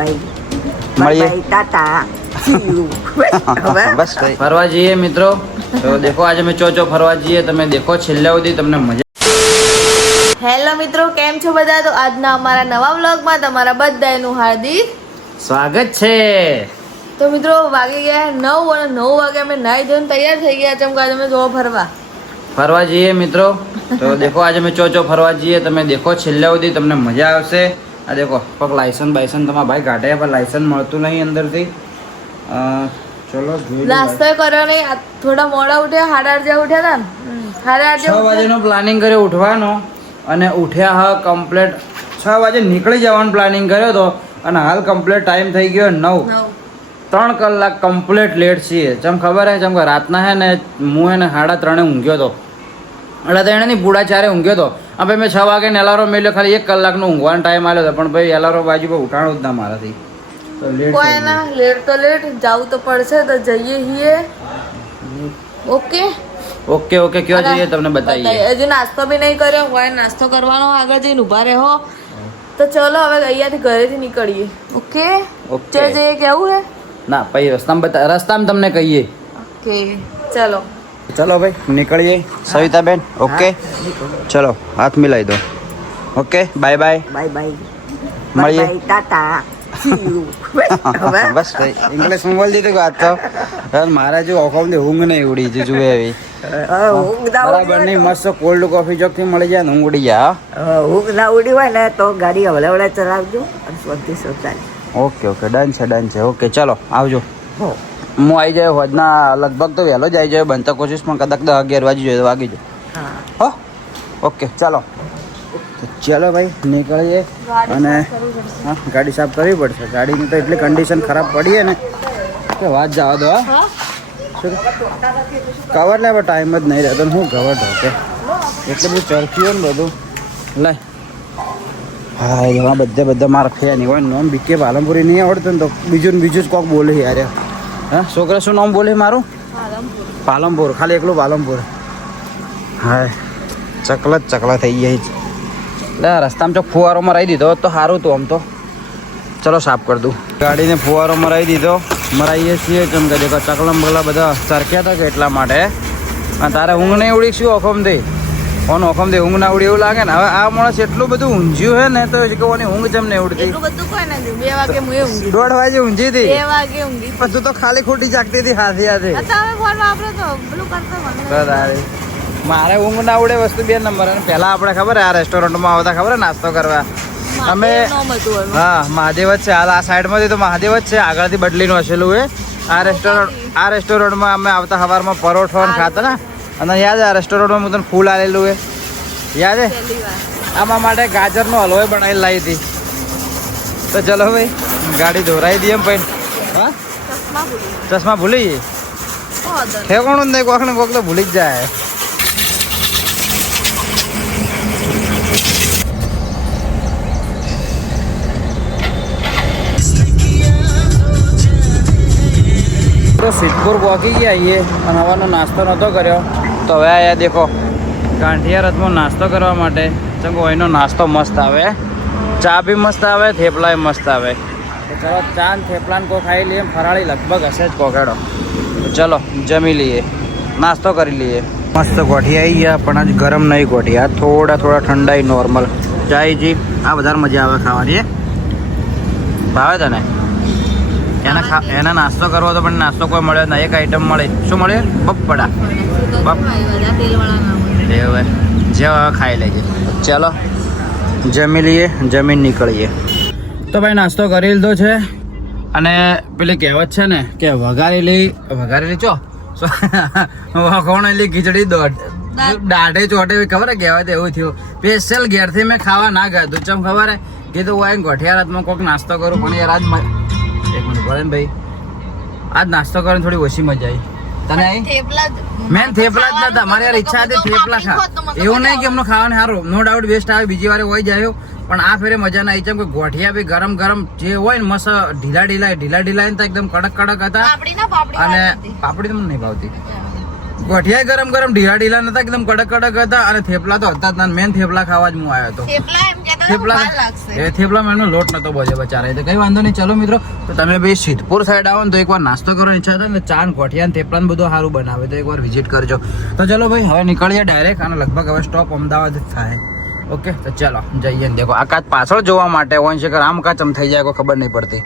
મળીએ ટાટા બસ ફરવા જઈએ મિત્રો. તો દેખો આજે અમે ચો ફરવા જઈએ. તમે દેખો છેલ્લા સુધી તમને મજા. હેલો મિત્રો, કેમ છો બધા? તો આજના અમારા નવા વ્લોગમાં તમારા બધાનું હાર્દિક સ્વાગત છે. તો મિત્રો વાગી ગયા 9 અને 9 વાગે અમે નાઈ ધોઈને તૈયાર થઈ ગયા. ચમકા અમે જો ફરવા જઈએ મિત્રો. તો દેખો આજે અમે ચો ફરવા જઈએ. તમે દેખો છેલ્લા સુધી તમને મજા આવશે. આ દેખો પગ લાયસન્સ બાયસન્સ તમારા ભાઈ કાઢે પણ લાયસન્સ મળતું નહીં અંદરથી. ચલો નાસ્તો કર્યો નહીં. થોડા મોડા ઉઠ્યા, 8:30 ઉઠ્યા હતા ને. 6 વાગ્યાનું પ્લાનિંગ કર્યો ઉઠવાનો અને ઉઠ્યા હા કમ્પ્લીટ 6 વાગે નીકળી જવાનું પ્લાનિંગ કર્યો હતો અને હાલ કમ્પ્લીટ ટાઈમ થઈ ગયો 9. 3 કલાક કમ્પ્લીટ લેટ છીએ. ચમ ખબર હે ચમ કે રાતના હે ને હું હે ને 3:30 ઊંઘ્યો હતો. 3:30 નહીં 4:30 ઊંઘ્યો હતો. હવે મેં 6 વાગે એલાર્મ મેલ્યો. ખાલી 1 કલાકનો ઊંઘવાનો ટાઈમ આવ્યો હતો પણ ભાઈ એલાર્મ બાજુ પર ઉઠાણું જ ના મારાથી. તો લેટ કોઈ ના લેટ તો લેટ જવું તો પડશે. તો જઈએ છીએ. ઓકે ઓકે ઓકે કયો જઈએ તમને બતાવીએ. હજી નાસ્તો બી નહીં કર્યો હોય. નાસ્તો કરવાનો આગળ જઈને ઉભા રહો. તો ચલો હવે અહીંયાથી ઘરેથી નીકળીએ. ઓકે ઓકે જઈએ કેવું હે ના પછી રસ્તામાં તમને કહીએ. ઓકે ચલો ચલો ભાઈ નીકળીએ. સવિતાબેન ઓકે ચલો હાથ મિલાવી દો. ઓકે બાય બાય મળીએ ટાટા બસ ભાઈ ઇંગ્લિશમાં બોલી દીધું વાત તો મારા જો ઓખમ ઊંઘ નહીં ઉડી જ જુએ એવી બરાબર નહીં. મસ્ત કોલ્ડ કોફી ચોકથી મળી જાય ને ઊંઘ ઉડી જાય. ઊંઘ ના ઉડી હોય ને તો ગાડી હવલે ચલાવજો અને શાંતિ સોતાની. ઓકે ઓકે ડન છે. ઓકે ચલો આવજો. હું આવી જાય હોજના લગભગ તો વહેલો જ આવી જાય. બનતા કોશિશ પણ કદાચ 10-11 વાગી જાય તો વાગી જાય. હો ઓકે ચાલો ચલો ભાઈ નીકળીએ. અને હા ગાડી સાફ કરવી પડશે. ગાડીની તો એટલી કન્ડિશન ખરાબ પડી ને કે વાત જવા દો. હા શું કવર લેવા ટાઈમ જ નહીં રહેતો. હું કવર ઢોકે એટલે બધું ચરખ્યું ને બધું લે. હા એવા બધા મારા ફેન હોય. નામ બીકે પાલનપુરી નહીં આવડતું ને તો બીજું જ કોક બોલે યાર. હા છોકરા શું નામ બોલે મારું? પાલનપુર. ખાલી એકલું પાલનપુર. હા ચકલા થઈ ગઈ છે. એટલે રસ્તામાં ચોક ફુવારો મરાવી દીધો તો સારું હતું આમ તો. ચલો સાફ કરી દઉં ગાડીને. ફુવારો મરાવી દીધો. મરાવીએ છીએ કેમ કે દેખો ચકલા બગલા બધા સરખ્યા હતા કે એટલા માટે. અને તારે ઊંઘ નહીં ઉડી શું ઓખમથી કોણ ઓખમથી ઊંઘ ના ઉડી એવું લાગે ને. હવે આ માણસ એટલું બધું ઊંઝ્યું હે ને તો કોની ઊંઘ જમ નહીં ઉડતી. 2 વાગે હું ઊંઘી. 1:30 વાગે ઊંઘી હતી. 2 વાગે ઊંઘી. પછી તો ખાલી ખોટી જાગતી હતી હાથે. મારે ઊંઘ ના ઉડે વસ્તુ 2 નંબર. અને પહેલા આપણે ખબર આ રેસ્ટોરન્ટમાં આવતા ખબર નાસ્તો કરવા અમે. હા મહાદેવ જ છે હાલ આ સાઈડમાંથી તો મહાદેવ જ છે. આગળથી બદલીનું હસેલું એ આ રેસ્ટોરન્ટમાં અમે આવતા સવારમાં પરોઠો ખાતા ને. અને યાદ આ રેસ્ટોરન્ટમાં હું તને ફૂલ આલેલું એ યાદ હે. આમાં માટે ગાજરનો હલવો બનાવી લાવી હતી. તો ચલો ભાઈ ગાડી ધોરાઈ દઈએ એમ ભાઈ. હા ચશ્મા ભૂલી જઈએ. ઠેકોણું જ નહીં કોક ને કોક તો ભૂલી જ જાય. સિદ્ધપુર પહોંચી ગયા આવીએ અને હવાનો નાસ્તો નહોતો કર્યો તો હવે આયા દેખો કાંઠિયા રથમાં નાસ્તો કરવા માટે. ચંગો એનો નાસ્તો મસ્ત આવે. ચા બી મસ્ત આવે, થેપલા મસ્ત આવે. તો ચલો ચા ને થેપલાને કોઈ ખાઈ લઈએ. ફરાળી લગભગ હશે જ કોકેડો. તો ચલો જમી લઈએ, નાસ્તો કરી લઈએ. મસ્ત ગોઠી આવી ગયા પણ આજ ગરમ નહીં ગોઠી. આ થોડા ઠંડાઈ નોર્મલ ચાયજી. આ વધારે મજા આવે ખાવાની. ભાવે તને? એના નાસ્તો કરવો તો પણ નાસ્તો કોઈ મળ્યો ના. એક આઈટમ મળે. શું મળે? બપડા. જે ખાઈ લેજે. ચાલો જમી લઈએ, જમીન નીકળીએ. તો ભાઈ નાસ્તો કરી લીધો છે. અને પેલી કહેવત છે ને કે વઘારેલી ચો વખોણેલી ખીચડી દાઢે ચોટે ખબર કહેવત એવું થયું. સ્પેશિયલ ઘેરથી મેં ખાવા ના ગયા તું. ચમ ખબર હે કીધું હોય ગોઠિયા રાતમાં કોઈક નાસ્તો કરું પણ યાર આજ એક મિનિટ બોલે ને ભાઈ આજ નાસ્તો કરીને થોડી ઓછી મજા આવી. તને આવી મેન થેપલા જ નતા. મારી યાર ઈચ્છા હતી થેપલા ખા. એવું નહીં કે એમનું ખાવાનું સારું નો ડાઉટ બેસ્ટ આવે. બીજી વાર હોય જાય પણ આ ફેરે મજા ના આવી. ચમ કે ગોઠિયા બી ગરમ જે હોય ને મસ્ત ઢીલા તો એકદમ કડક હતા. અને પાપડી તો મને નહીં ભાવતી. ગોઠિયા ગરમ ગરમ ઢીલા ઢીલા નતા, એકદમ કડક કડક હતા અને થેપલા તો હતા જ. મેન થેપલા ખાવા જ હું આવ્યો હતો. થેપલા એમનો લોટ નતો બોજે બચારા. તો કઈ વાંધો નહીં. ચલો મિત્રો, તો તમે ભાઈ સિદ્ધપુર સાઈડ આવો ને તો એકવાર નાસ્તો કરવાની ઈચ્છા થાય ને, ચા ગોઠિયા ને થેપલા બધું સારું બનાવે, તો એકવાર વિઝિટ કરજો. તો ચલો ભાઈ, હવે નીકળીએ ડાયરેક્ટ, અને લગભગ હવે સ્ટોપ અમદાવાદ જ થાય. ઓકે, તો ચલો જઈએ ને. દેખો આ કાચ પાછળ જોવા માટે હોય છે કે આમ કાચમ થઈ જાય કોઈ ખબર નહીં પડતી.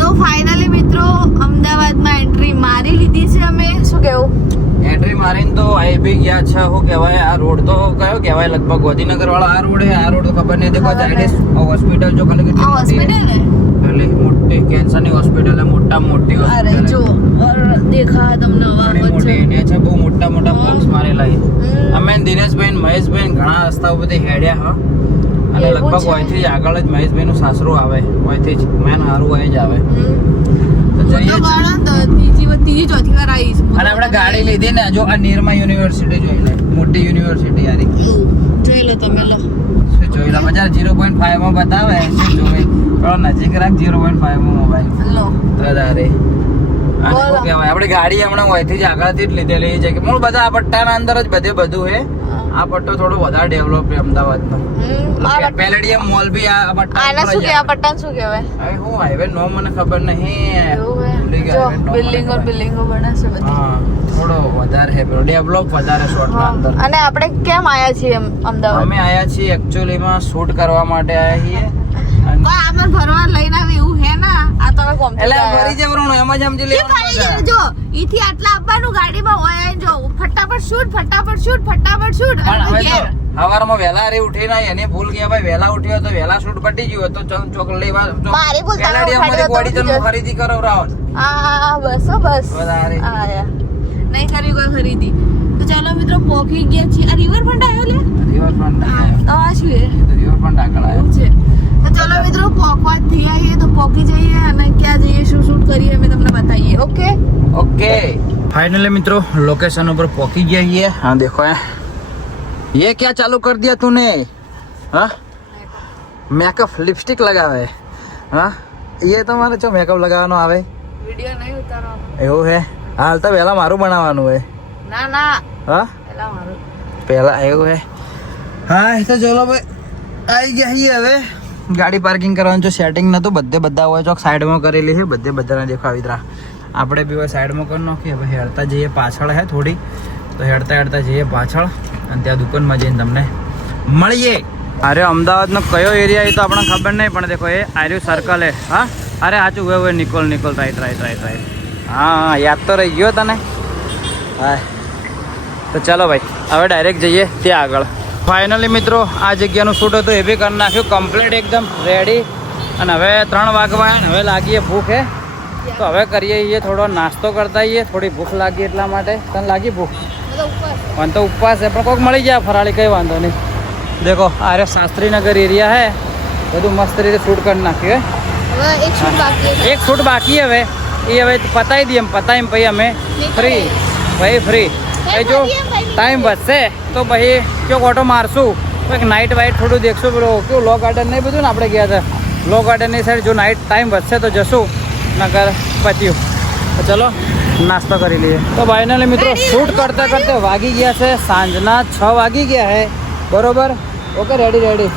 તો ફાઇનલી મિત્રો અમદાવાદમાં એન્ટ્રી મારી લીધી છે અમે. શું કેવું? એન્ટ્રી મારીને તો આવી બી ગયા છે. શું કહેવાય, આ રોડ તો કયો કહેવાય, લગભગ ગાંધીનગર વાળો આ રોડ હે. આ રોડ તો ખબર નહીં. દેખો જાયડેસ હોસ્પિટલ જો કલે કેટલી હોસ્પિટલ હે, એટલે મોટી કેન્સરની હોસ્પિટલ હે, મોટી અરે હોસ્પિટલ જો ઓર દેખા તમને મોટી એને છે. બહુ મોટા બોક્સ મારેલા છે. અમે દિનેશભાઈ મહેશભાઈ ઘણા રસ્તાઓ બધી હેડ્યા હા. અને લગભગ અહીંથી જ આગળ જ મહેશભાઈ નું સાસરું આવે, અહીંથી જ મેન હારું અહીં જ આવે. તો જઈએ ત્રીજી ચોથી વાર આવીશ. અને આપણે ગાડી લીધી ને, જો આ નિરમા યુનિવર્સિટી જોઈ લે, મોટી યુનિવર્સિટી યારી. જોઈ લો તમે. લો શું જોઈ લો મજા. 0.5 માં બતાવે. શું જોઈ થોડો નજીક રાખ. 0.5 માં મોબાઈલ લો તો દારે શું કહેવાય, આપણી ગાડી હમણાં અહીંથી જ આગળથી જ લીધેલી છે. કે મૂળ બધા આ પટ્ટાના અંદર જ બધું હે. આ પટ્ટો થોડો વધારે ડેવલપ છે અમદાવાદનો. પેલેડિયમ મોલ બી આ આના શું કહેવાય, પટ્ટાને શું કહેવાય? હવે હું હાઈવે નો મને ખબર નહીં. બિલ્ડિંગો બને છે બધી. હા, થોડો વધારે છે, પેલો ડેવલપ વધારે શોર્ટમાં અંદર. અને આપણે કેમ આયા છીએ અમદાવાદ? અમે આયા છીએ એકચ્યુઅલી માં શૂટ કરવા માટે આયા છીએ. આમાં ભરવા લઈને આવી એવું હે ને? આ તમે કોમ એટલે ભરી જવાનું એમ જ સમજી લેવાનું. જો ઈથી આટલા આપવાનું ગાડીમાં હોય જો ફટાફટ શૂટ. પણ હવે જો સવારમાં વહેલા રે ઉઠીને એને ભૂલ ગયા ભાઈ, વહેલા ઉઠ્યો તો વહેલા શૂટ પટી ગયું તો ચોક લેવા મારી ભૂલ તમે ગાડી તમે ખરીદી કરો રાવ. બસ વધારે આયા નહીં કરી કોઈ ખરીદી. તો ચાલો મિત્રો પોકી ગયા છીએ. આ રિવરફ્રન્ટ આવ્યો લે. રિવરફ્રન્ટ તો આ શું હે? રિવરફ્રન્ટ આગળ આવ્યો છે. તો ચાલો મિત્રો પોકવા થઈ આવીએ, તો પોકી જઈએ અને ક્યાં જઈએ, શું શૂટ કરીએ અમે તમને બતાવીએ. ઓકે फाइनली मित्रों लोकेशन ऊपर पहुंची गया ये. हाँ देखो ये क्या चालू कर दिया तूने? हाँ मेकअप लिपस्टिक लगा है. हाँ ये तुम्हारे जो मेकअप लगाવાનો આવે વિડિયો નહીં ઉતારવાનો એવું હે. હાલ તો પહેલા મારું બનાવવાનું હે. ના હા પહેલા મારું પહેલા એવું હે. હા તો ચલો ભાઈ આવી ગયા છીએ. હવે ગાડી પાર્કિંગ કરવાનું જો સેટિંગ નતું, બધા હોય ચોક સાઈડમાં કરેલી છે. બધાને દેખો આવી તરા. આપણે બી સાઈડમાં કરી નાખીએ. હવે હેડતા જઈએ, પાછળ હે થોડી, તો હેડતા જઈએ પાછળ, અને ત્યાં દુકાનમાં જઈને તમને મળીએ. અરે અમદાવાદનો કયો એરિયા એ તો આપણને ખબર નહીં, પણ દેખો એ આર્યુ સર્કલ હે. હા અરે સાચું હવે નિકોલ રાઈટ. હા યાદ તો રહી ગયો તને. હા તો ચાલો ભાઈ હવે ડાયરેક્ટ જઈએ ત્યાં આગળ. ફાઇનલી મિત્રો આ જગ્યાનું શૂટ હતું એ બી કરી નાખ્યું કમ્પ્લીટ, એકદમ રેડી. અને હવે 3 વાગવા હવે લાગીએ ભૂખ હે, તો હવે કરીએ થોડો નાસ્તો કરતા આવીએ. થોડી ભૂખ લાગી એટલા માટે. તને લાગી ભૂખ? મને તો ઉપવાસ છે, પણ કોઈક મળી જાય ફરાળી, કઈ વાંધો નહીં. દેખો આ શાસ્ત્રીનગર એરિયા હે, બધું મસ્ત રીતે શૂટ કરી નાખ્યું હે. એક શૂટ બાકી હવે એ હવે પતાવી દઈએ. પતાવીને પછી અમે ફ્રી. પછી જો ટાઈમ વધશે તો પછી ક્યોંક ઓટો મારશું, તો એક નાઇટ વાઇટ થોડું દેખશું. પેલું કેવું લો ગાર્ડન નહીં બધું ને આપણે ગયા હતા, લો ગાર્ડનની સાઈડ જો નાઇટ ટાઈમ વધશે તો જશું, નકર પત્યું. તો ચલો નાસ્તો કરી લઈએ. તો ફાઇનલી મિત્રો શૂટ કરતા વાગી ગયા છે સાંજના 6 વાગી ગયા છે બરોબર. Okay ready.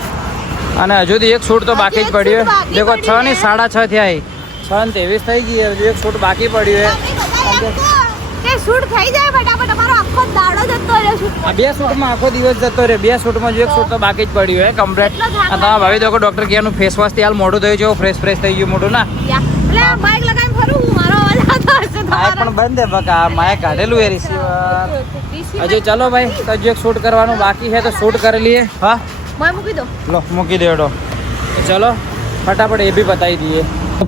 અને હજુ એક શૂટ તો બાકી જ પડ્યું છે. દેખો 6 ની 6:30 થયા, 6:23 થઈ ગઈ. હજુ એક શૂટ બાકી પડ્યું છે. શૂટ થઈ જાય ફટાફટ, અમારો આખો દાડો જતો રહે. આ 2 શૂટમાં આખો દિવસ જતો રહે. 2 શૂટમાં જો એક શૂટ તો બાકી જ પડ્યું છે કમ્પ્લીટ. તમારા ભાવી દેખો ડોક્ટર કેનું ફેસ વોશ થી હાલ મોઢું થયું છે, ફ્રેશ થઈ ગયું મોઢું ના. માઇક લગાવીને ફરું મારો અવાજ આવતો હશે. માઇક પણ બંધ હે બકા, માઇક કાઢેલું હે રિસીવર. હજી ચલો ભાઈ તો જો એક શૂટ કરવાનું બાકી છે તો શૂટ કરી લઈએ. હા મૂકી દો. લો મૂકી દેડો. ચલો ફટાફટ એ બી બતાવી દઈએ.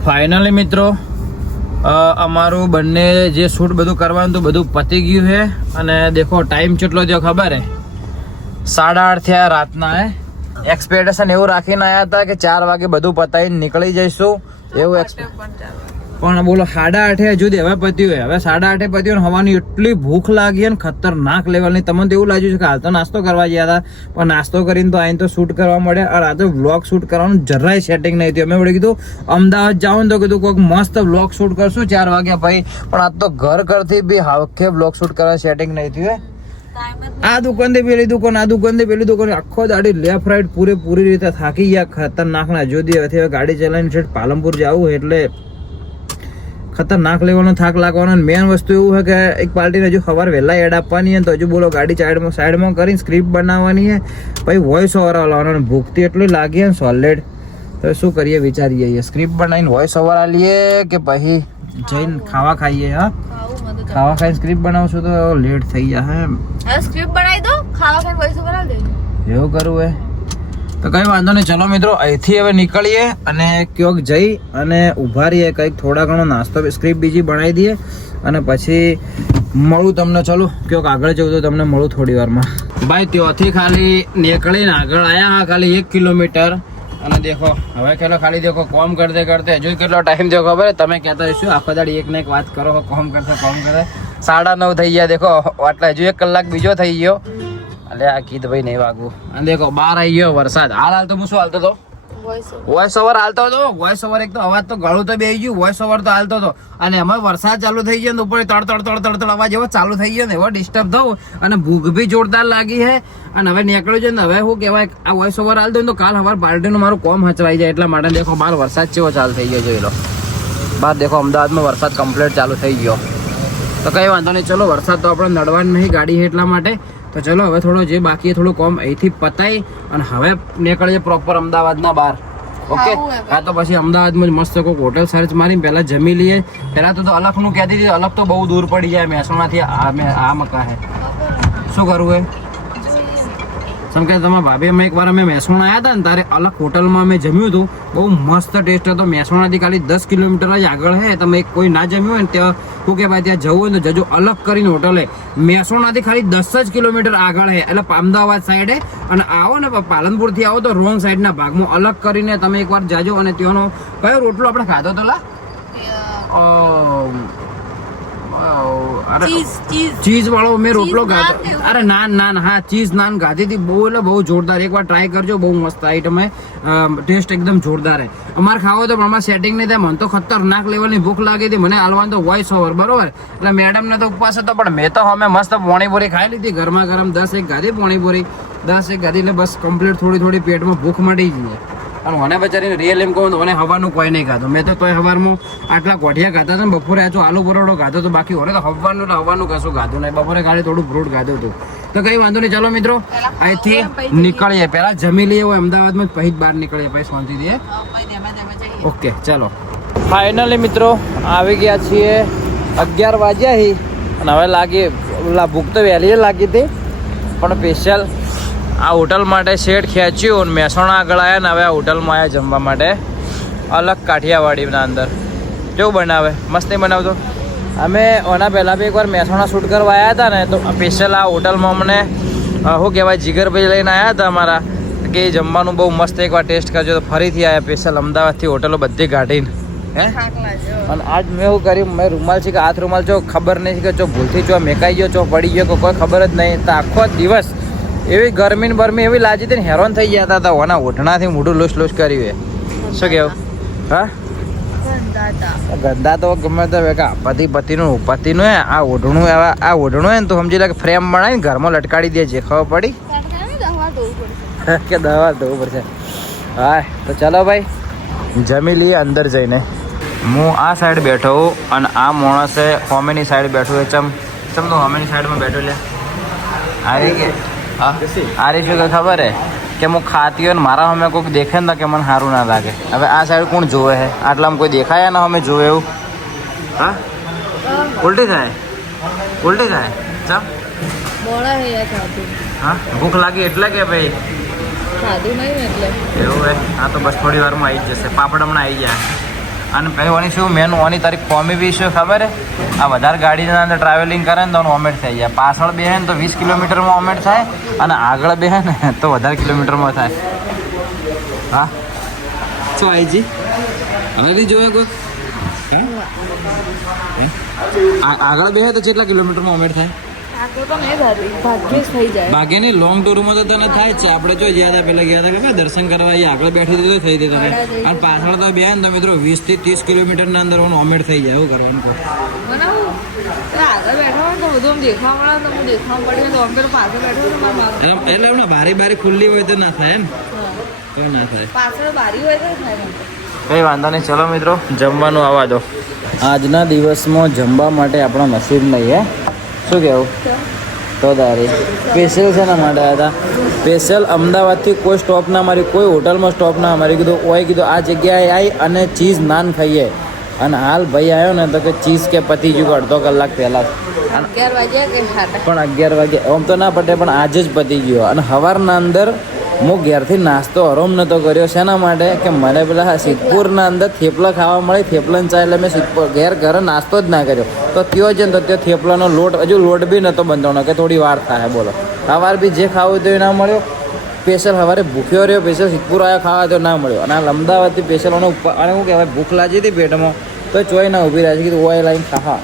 ફાઇનલી મિત્રો અમારું બંને જે શૂટ બધું કરવાનું હતું બધું પતી ગયું છે. અને દેખો ટાઈમ કેટલો થયો ખબર હે? 8:30 થયા રાતના. હે એક્સપેક્ટેશન એવું રાખીને આવ્યા હતા કે 4 વાગે બધું પતાવીને નીકળી જઈશું એવું. પણ બોલો 8:30 હજુ સુધી હવે પત્યું હોય. હવે 8:30 પત્યું ને હવાની એટલી ભૂખ લાગી ને ખતરનાક લેવલની. તમને તો એવું લાગ્યું છે કે હાલ તો નાસ્તો કરવા ગયા હતા, પણ નાસ્તો કરીને તો આઈને તો શૂટ કરવા મળ્યા. અને આ તો વ્લોગ શૂટ કરવાનું જરાય સેટિંગ નહીં થયું. અમે વળી કીધું અમદાવાદ જાવ ને તો કીધું કોઈક મસ્ત વ્લોગ શૂટ કરશું 4 વાગ્યા ભાઈ, પણ આ તો ઘરથી બી હાવખે વ્લોગ શૂટ કરવા સેટિંગ નહીં થયું. આ દુકાનથી પેલી દુકાન, આ દુકાનથી પેલી દુકાન, આખો દાડી લેફ્ટ રાઈટ પૂરી રીતે થાકી ગયા ખતરનાક ના. જો હવે ગાડી ચલાવીને છે પાલનપુર જવું એટલે ખતરનાક લેવાનો થાક લાગવાનો. મેન વસ્તુ એવું છે કે એક પાર્ટીને હજુ સવાર વહેલા એડ આપવાની છે, તો હજુ બોલો ગાડી સાઈડમાં કરીને સ્ક્રિપ્ટ બનાવવાની છે, પછી વોઇસ ઓવર લાવવાનો. ભૂખથી એટલી લાગી ને સોલિડ, તો શું કરીએ વિચારીએ, સ્ક્રિપ્ટ બનાવીને વોઇસ ઓવર આલીએ કે પછી જઈને ખાવા ખાઈએ. હા, ખાવા ખાઈને સ્ક્રિપ્ટ બનાવશું તો લેટ થઈ જશે. સ્ક્રિપ્ટ બનાવી દો, ખાવા ખાઈને વોઇસ ઓવર આલ દેજો. એવું કરવું હે તો કઈ વાંધો નહીં. ચલો મિત્રો, અહીંથી હવે નીકળીએ અને ક્યોક જઈ અને ઊભા રહીએ, કંઈક થોડા ઘણો નાસ્તો સ્ક્રિપ્ટ બીજી બનાવી દઈએ અને પછી મળું તમને. ચલો ક્યોક આગળ જવું તો તમને મળું થોડી વારમાં. ભાઈ ત્યાંથી ખાલી નીકળીને આગળ આવ્યા ખાલી 1 કિલોમીટર, અને દેખો હવે ખાલી દેખો કોમ કરતે હજુ કેટલો ટાઈમ થયો ખબર? તમે કહેતા હશો આખો દાડી એક ને એક વાત કરો, કોમ કરતે 9:30 થઈ ગયા. દેખો એટલે હજુ 1 કલાક બીજો થઈ ગયો. અલે આ કીધ ભાઈ નહીં વાગવું. અને દેખો બહાર આવી ગયો વરસાદ. હાલ તો હું શું હાલતો હતો? વોઇસ ઓવર હાલતો હતો. વોઇસ ઓવર એક તો અવાજ તો ગળું તો બેસી ગયું, વોઇસ ઓવર તો હાલતો હતો. અને એમાં વરસાદ ચાલુ થઈ ગયો ને ઉપર તડ અવાજ એવો ચાલુ થઈ ગયો ને એવો ડિસ્ટર્બ થયું, અને ભૂખ બી જોરદાર લાગી છે. અને હવે નીકળ્યું છે ને હવે શું કહેવાય, આ વોઇસ ઓવર હાલતો તો કાલ સવાર પાર્ટીનું મારું કોમ હચવાઈ જાય એટલા માટે. દેખો બહાર વરસાદ કેવો ચાલુ થઈ ગયો જોઈ લો. બહાર દેખો અમદાવાદમાં વરસાદ કમ્પ્લીટ ચાલુ થઈ ગયો. તો કઈ વાંધો નહીં, ચલો વરસાદ તો આપણે નડવાનું નહીં ગાડી એટલા માટે. તો ચલો હવે થોડો જે બાકી થોડું કોમ અહીંથી પતાવી અને હવે નીકળીએ પ્રોપર અમદાવાદના બહાર. ઓકે, હા તો પછી અમદાવાદમાં મસ્ત કોઈક હોટલ સર્ચ મારી પહેલા જમી લઈએ. પહેલા તો અલગનું કહેતી હતી, અલગ તો બહુ દૂર પડી જાય મહેસાણાથી. આ મકા હે શું કરવું હે? જેમ કે તમારા ભાભી અમે એકવાર અમે મહેસાણા આવ્યા હતા ને ત્યારે અલગ હોટલમાં અમે જમ્યું હતું, બહુ મસ્ત ટેસ્ટ હતો. મહેસાણાથી ખાલી 10 કિલોમીટર જ આગળ છે. તમે કોઈ ના જમ્યું હોય ને ત્યાં શું કે ભાઈ ત્યાં જવું હોય તો જજો અલગ કરીને હોટલે. મહેસાણાથી ખાલી 10 જ કિલોમીટર આગળ છે, એટલે અમદાવાદ સાઈડે. અને આવો ને પાલનપુરથી આવો તો રોંગ સાઈડના ભાગમાં અલગ કરીને તમે એકવાર જાજો. અને ત્યાંનો કયો રોટલો આપણે ખાધો તો લા? ચીઝ વાળો મેં રોટલો ખાધો. અરે નાન, હા ચીઝ નાન ખાધી હતી, બહુ એટલે બહુ જોરદાર. એકવાર ટ્રાય કરજો, બહુ મસ્ત આઈટમ હે. ટેસ્ટ એકદમ જોરદાર હે. અમારે ખાવો તો પણ અમારે સેટિંગ નહીં થાય. મને તો ખતરનાક લેવલની ભૂખ લાગી હતી. મને હાલવાનું તો વોઇસ ઓવર બરોબર, એટલે મેડમને તો ઉપવાસ હતો, પણ મેં તો અમે મસ્ત પાણીપુરી ખાઈ લીધી ગરમા ગરમ. 10 એક ખાધી પાણીપુરી, 10 એક ખાધી એટલે બસ કમ્પ્લીટ થોડી પેટમાં ભૂખ મળી જઈએ. અને મને બચારીને રિયલ એમ કહું તો મને હવાનું કોઈ નહીં ખાધું. મેં તો તોય હવારમાં આટલા કોઠિયા ખાધા હતા ને બપોરે આચો આલુ પરોઠો ખાધો તો, બાકી હોને તો હવાનું કશું ખાધું નહીં. બપોરે ખાલી થોડું ફ્રૂટ ખાધું હતું. તો કઈ વાંધો નહીં, ચાલો મિત્રો અહીંથી નીકળીએ. પહેલા જમી લઈએ હોય અમદાવાદમાં, પછી બહાર નીકળીએ, પછી શાંતિથી. ઓકે ચાલો. ફાઇનલી મિત્રો આવી ગયા છીએ, 11 વાગ્યા અને હવે લાગી ભૂખ તો વહેલી લાગી હતી, પણ સ્પેશિયલ આ હોટલ માટે સેટ ખેંચ્યું. મહેસાણા આગળ આવ્યા ને હવે આ હોટલમાં આવ્યા જમવા માટે. અલગ કાઠિયાવાડીના અંદર કેવું બનાવે, મસ્ત નહીં બનાવતો. અમે ઓના પહેલાં બી એકવાર મહેસાણા શૂટ કરવા આવ્યા હતા ને, તો સ્પેશિયલ આ હોટલમાં અમને શું કહેવાય જીગરભાઈ લઈને આવ્યા હતા અમારા, કે જમવાનું બહુ મસ્ત, એકવાર ટેસ્ટ કરજો. તો ફરીથી આવ્યા સ્પેશિયલ અમદાવાદથી હોટલો બધી કાઢીને. હે અને આજ મેં એવું કર્યું, મેં રૂમાલ છે કે હાથ રૂમાલ જો ખબર નહીં કે જો ભૂલથી જો મેકાઈ ગયો, જો પડી ગયો, કોઈ ખબર જ નહીં. તો આખો દિવસ એવી ગરમી બરમી એવી લાગી હતી ને, હેરાન થઈ ગયા હતા. ઓના ઓઢણાથી મોઢું લૂસ કર્યું. શું કેવું? હા ગંદા તો ગમે તે પતિનું હે. આ ઓઢણું આ ઓઢણું હે ને તો સમજી લે કે ફ્રેમ બનાવીને ઘરમાં લટકાડી દે, જે ખબર પડી કે દવા ધોવું પડશે. હા તો ચાલો ભાઈ જમી લઈએ અંદર જઈને. હું આ સાઈડ બેઠો હું અને આ માણસે હોમેની સાઈડ બેઠો. ચમ તો હોમેની સાઈડમાં બેઠો. લે આવી કે આ રીતે ખબર હે કે હું ખાતી હોય ને મારા અમે કોઈક દેખે ને કે મને સારું ના લાગે. હવે આ સાઈડ કોણ જોવે છે? આટલામાં કોઈ દેખાય ને અમે જોવે એવું? હા ઉલટી થાય ચમ હા ભૂખ લાગી એટલે કે ભાઈ એવું હે? હા તો બસ થોડી વારમાં આવી જ જશે. પાપડ હમણાં આવી જાય. અને પછી ઓની શું મેન ઓની તારી કોમી બી શું ખબર હે? આ વધારે ગાડીના અંદર ટ્રાવેલિંગ કરે ને તો ઓમેટ થઈ જાય. પાછળ બેહે ને તો 20 કિલોમીટરમાં ઓમેટ થાય, અને આગળ બેહે ને તો વધારે કિલોમીટરમાં થાય. હા શું આઈજી હવે બી જોવે કોઈ આગળ બે તો કેટલા કિલોમીટરમાં ઉમેર થાય? આગળ તો નહીં થતી, ભાગ્યે જ થઈ જાય. બાકી નહીં, લોંગ ટૂરમાં તો તને થાય જ છે. આપણે જો ગયા હતા પેલા ગયા હતા કે દર્શન કરવા અહીંયા આગળ બેઠી તો થઈ જતી તમે, અને પાછળ તો બે ને તો મિત્રો 20 થી 30 કિલોમીટરના અંદર ઓમેર થઈ જાય. એવું કરવાનું કહો. બનાવું આગળ બેઠો હોય તો બધું આમ દેખવા મળે, તો હું દેખવા પડે તો આમ પેલો પાછળ બેઠો હોય તો મારા માથું. એટલે હમણાં બારી ખુલ્લી હોય તો ના થાય એમ, કોઈ ના થાય. પાછળ બારી હોય તો થાય મને. કઈ વાંધો નહીં. ચલો મિત્રો, જમવાનું આવવા દો. આજના દિવસમાં જમવા માટે આપણો નસીબ નહીં હે. શું કહેવું? તો તારી સ્પેશિયલ છે ને માટે આવ્યા હતા. સ્પેશિયલ અમદાવાદથી કોઈ સ્ટોપ ના મારી, કોઈ હોટલમાં સ્ટોપ ના મારી. કીધું ઓય કીધું આ જગ્યાએ આવી અને ચીઝ નાન ખાઈએ. અને હાલ ભાઈ આવ્યો ને તો કે ચીઝ કે પતી ગયું અડધો કલાક પહેલાં. 11 વાગ્યા કે સાડા પણ 11 વાગે આમ તો ના પટે, પણ આજે જ પતી ગયો. અને સવારના અંદર હું ઘેરથી નાસ્તો હરોમ નતો કર્યો. શેના માટે કે મને પેલા સિદ્ધપુરના અંદર થેપલા ખાવા મળે, થેપલાને ચા. એટલે મેં સિદ્ધપુર ઘરે નાસ્તો જ ના કર્યો. તો ત્યો છે ને તો ત્યાં થેપલાનો લોટ, હજુ લોટ બી નહોતો બંધાણો કે થોડી વાર થાય. બોલો, સવાર બી જે ખાવું તો એ ના મળ્યો. સ્પેશિયલ સવારે ભૂખ્યો રહ્યો, સ્પેશિયલ સિદ્ધપુર આવ્યા ખાવા તો ના મળ્યો. અને આ અમદાવાદથી સ્પેશિયલ ઉપર અને શું કહેવાય, ભૂખ લાગી હતી પેટમાં તો ચોય ના ઊભી રાખી કીધું ઓય લાઈન ખાવા.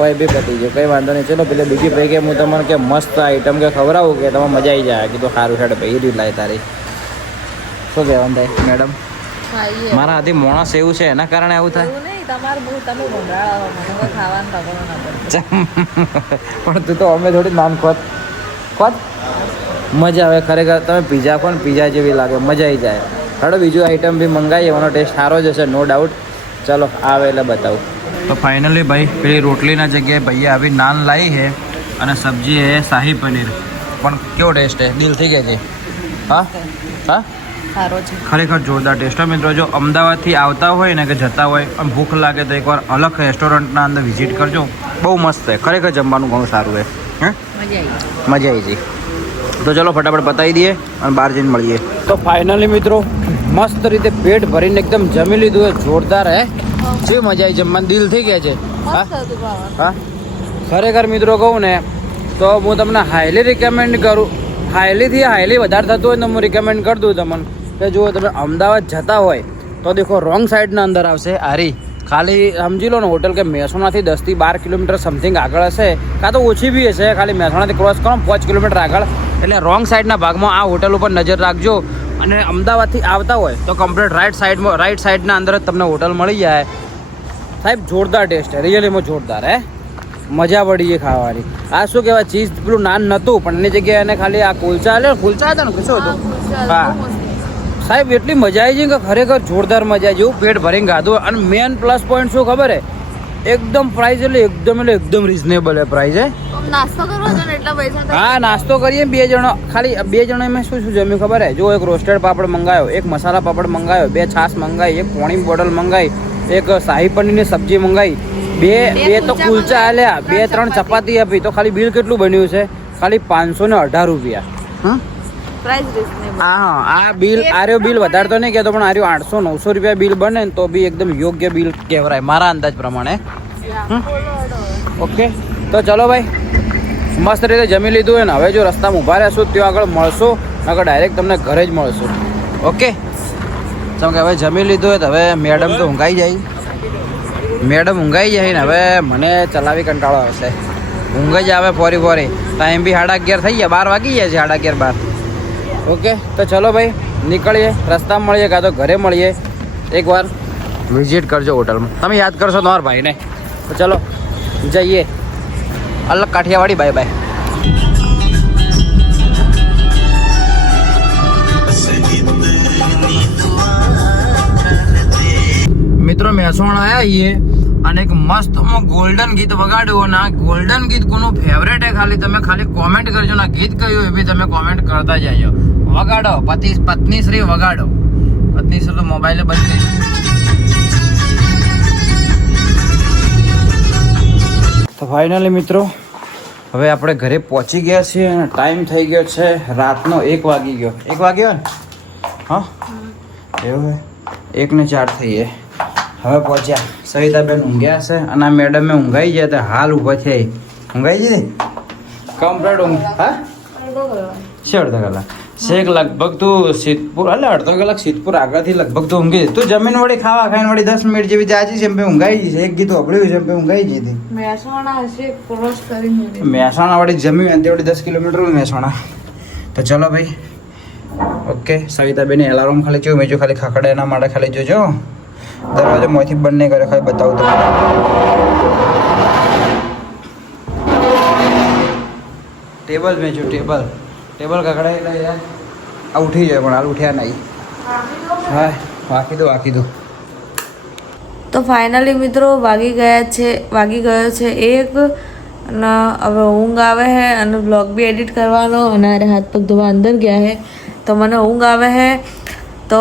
ઓય બી પતી ગયો, કંઈ વાંધો નહીં. ચલો પેલે બીજી ભાઈ કે હું તમને કે મસ્ત આઈટમ કે ખવડાવું કે તમે મજા આવી જાય. કીધું સારું સાડે ભાઈ રીત લાય તારી. શું કહેવાનું થાય મેડમ? ખાઈએ. મારા હાથી માણસ એવું છે એના કારણે આવું થાય. એવું નહીં, તમારું બહુ તમે ભંડાળા હો, મને કોઈ ખાવાનું તકડો ના પડે. પણ તું તો અમે થોડી નામ ખોત મજા આવે ખરેખર. તમે પીઝા ખો ને પીઝા જેવી લાગે, મજા આવી જાય. હાડો બીજું આઈટમ બી મંગાવીએ, એનો ટેસ્ટ સારો જ હશે નો ડાઉટ. ચલો આવે એટલે બતાવું. તો ફાઇનલી ભાઈ પેલી રોટલીના જગ્યાએ ભાઈએ આવી નાન લાવી છે અને સબ્જી છે શાહી પનીર. પણ કેવો ટેસ્ટ છે, દિલથી કે છે. હા હા સારો છે. ખરેખર જોરદાર ટેસ્ટ. મિત્રો જો અમદાવાદથી આવતા હોય ને કે જતા હોય અને ભૂખ લાગે તો એકવાર અલગ રેસ્ટોરન્ટના અંદર વિઝિટ કરજો. બહુ મસ્ત છે ખરેખર, જમવાનું ઘણું સારું છે. હે મજા આવી ગઈ. તો ચલો ફટાફટ બતાવી દઈએ અને બહાર જઈને મળીએ. તો ફાઇનલી મિત્રો મસ્ત રીતે પેટ ભરીને એકદમ જમી લીધું છે. જોરદાર હે, જે મજા આવી જમવાનું, દિલ થઈ ગયા છે. હા હા ખરેખર મિત્રો કહું ને તો હું તમને હાઈલી રિકમેન્ડ કરું. હાઈલીથી હાઈલી વધારે થતું હોય તો હું રિકમેન્ડ કરી દઉં તમને કે જો તમે અમદાવાદ જતા હોય તો દેખો રોંગ સાઈડના અંદર આવશે આરી. ખાલી સમજી લો ને હોટલ કે મહેસાણાથી 10 થી 12 કિલોમીટર સમથિંગ આગળ હશે, કાં તો ઓછી બી હશે. ખાલી મહેસાણાથી ક્રોસ કરો 5 કિલોમીટર આગળ, એટલે રોંગ સાઈડના ભાગમાં આ હોટલ ઉપર નજર રાખજો. અને અમદાવાદથી આવતા હોય તો કમ્પ્લીટ રાઈટ સાઈડના અંદર જ તમને હોટલ મળી જાય. સાહેબ જોરદાર ટેસ્ટ છે, રિયલીમાં જોરદાર હે, મજા પડી ગઈ ખાવાની. આ શું કહેવાય, ચીઝ પેલું નાન નહોતું પણ એની જગ્યાએ એને ખાલી આ કુલચા હતા ને, શું હતું? હા સાહેબ એટલી મજા આવી છે કે ખરેખર જોરદાર મજા આવી, જેવું પેટ ભરીને ખાધું. અને મેન પ્લસ પોઈન્ટ શું ખબર હે, એકદમ પ્રાઇસ એટલે એકદમ રિઝનેબલ હે પ્રાઇસ હે. નાસ્તો કરવો છે ને એટલા પૈસા થાય. હા નાસ્તો કરીએ 2 જણો, ખાલી 2 જણો મેં શું જમ્યું ખબર હે, જો એક રોસ્ટેડ પાપડ મંગાવ્યો, એક મસાલા પાપડ મંગાવ્યો, 2 છાશ મંગાવી, એક પોણી બોટલ મંગાવી, એક શાહી પનીરની સબ્જી મંગાવી, બે તો કુલચા આલ્યા, 2-3 ચપાતી આપી. તો ખાલી બિલ કેટલું બન્યું છે? ખાલી 518 રૂપિયા. Price reasonable. હા આ બિલ આર્યો બિલ વધારે તો નહીં કહેતો, પણ આર્યો 800-900 રૂપિયા બિલ બને ને તો બી એકદમ યોગ્ય બિલ કહેવાય મારા અંદાજ પ્રમાણે. ઓકે તો ચલો ભાઈ, મસ્ત રીતે જમી લીધું હોય ને હવે જો રસ્તામાં ઊભા રહેશું ત્યાં આગળ મળશું, આગળ ડાયરેક્ટ તમને ઘરે જ મળશું. ઓકે કેમ કે હવે જમી લીધું હોય તો હવે મેડમ તો ઊંઘાઈ જાય ને હવે મને ચલાવી કંટાળો આવશે, ઊંઘ જ આવે ફોરી. ટાઈમ બી 11:30 થઈ ગયા, 12 વાગી ગયા છે, 11:30. ઓકે તો ચલો ભાઈ નીકળીએ, રસ્તામાં મળીએ કાં તો ઘરે મળીએ. એકવાર વિઝિટ કરજો હોટલમાં, તમે યાદ કરશો તમારા ભાઈને. તો ચલો જઈએ, અલગ કાઠિયાવાડી. Bye bye. મિત્રો મહેસાણા આવ્યા છીએ અને એક મસ્ત ગોલ્ડન ગીત વગાડ્યું. અને આ ગોલ્ડન ગીત કોનું ફેવરેટ હે ખાલી કોમેન્ટ કરજો ને. ગીત કયું એ બી તમે કોમેન્ટ કરતા જજો. વગાડો પત્ની શ્રી વગાડો. પત્ની શ્રી તો મોબાઈલે બંધ કરી. તો ફાઇનલી મિત્રો હવે આપણે ઘરે પહોંચી ગયા છીએ અને ટાઈમ થઈ ગયો છે રાતનો 1 વાગી ગયો. 1 વાગ્યો ને? હા એવું હે, 1:04 થઈ ગયા. હવે પહોંચ્યા. સવિતાબેન ઊંઘ્યા છે અને આ મેડમે ઊંઘાઈ ગયા હતા, હાલ ઊભા થયા. ઊંઘાઈ ગઈ કમ્પ્લીટ ઊંઘ. હા છે અડધા કલાક. શેખ લગભગ તું સિદ્ધપુર એટલે અડધો કલાક સિદ્ધપુર આગળથી લગભગ તું ઊંઘી તું જમીન વળી ખાવા ખાઈને વળી 10 મિનિટ જેવી જાજી છે એમ ઊંઘાઈ જઈ છે એક ગીત અભળ્યું છે એમ ઊંઘાઈ જઈ હતી મહેસાણા હશે ક્રોસ કરીને મહેસાણા વળી જમી અને વળી 10 કિલોમીટર મહેસાણા તો ચલો ભાઈ ઓકે સવિતાબેન એલાર્મ ખાલી જોયું મેં જો ખાલી ખખડે એના માટે ખાલી જોજો દરવાજો મોંથી બંધ નહીં કર્યો ખાલી બતાવું તમને ટેબલ મેં જો ટેબલ ખખડાય એટલે યાર આ ઉઠી જાય પણ હાલ ઉઠ્યા નહીં હા વાંકી દો તો ફાઇનલી મિત્રો વાગી ગયો છે એક અને હવે ઊંઘ આવે છે અને બ્લોગ બી એડિટ કરવાનો અને અરે હાથ પગ ધોવા અંદર ગયા છે તો મને ઊંઘ આવે છે તો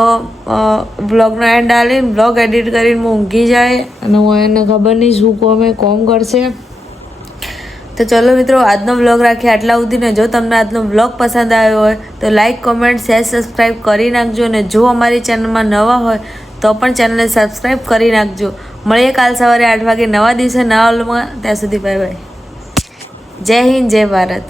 બ્લોગનો એન્ડ આવીને બ્લોગ એડિટ કરીને હું ઊંઘી જાય અને હું એને ખબર નહીં શું કોમ કરશે તો ચલો મિત્રો આજનો બ્લોગ રાખીએ આટલા સુધીને જો તમને આજનો બ્લોગ પસંદ આવ્યો હોય તો લાઇક કોમેન્ટ શેર સબસ્ક્રાઈબ કરી નાખજો અને જો અમારી ચેનલમાં નવા હોય તો પણ ચેનલને સબસ્ક્રાઈબ કરી નાખજો મળીએ કાલ સવારે 8 વાગે નવા દિવસે નવા વ્લોગમાં ત્યાં સુધી બાય બાય જય હિન્દ જય ભારત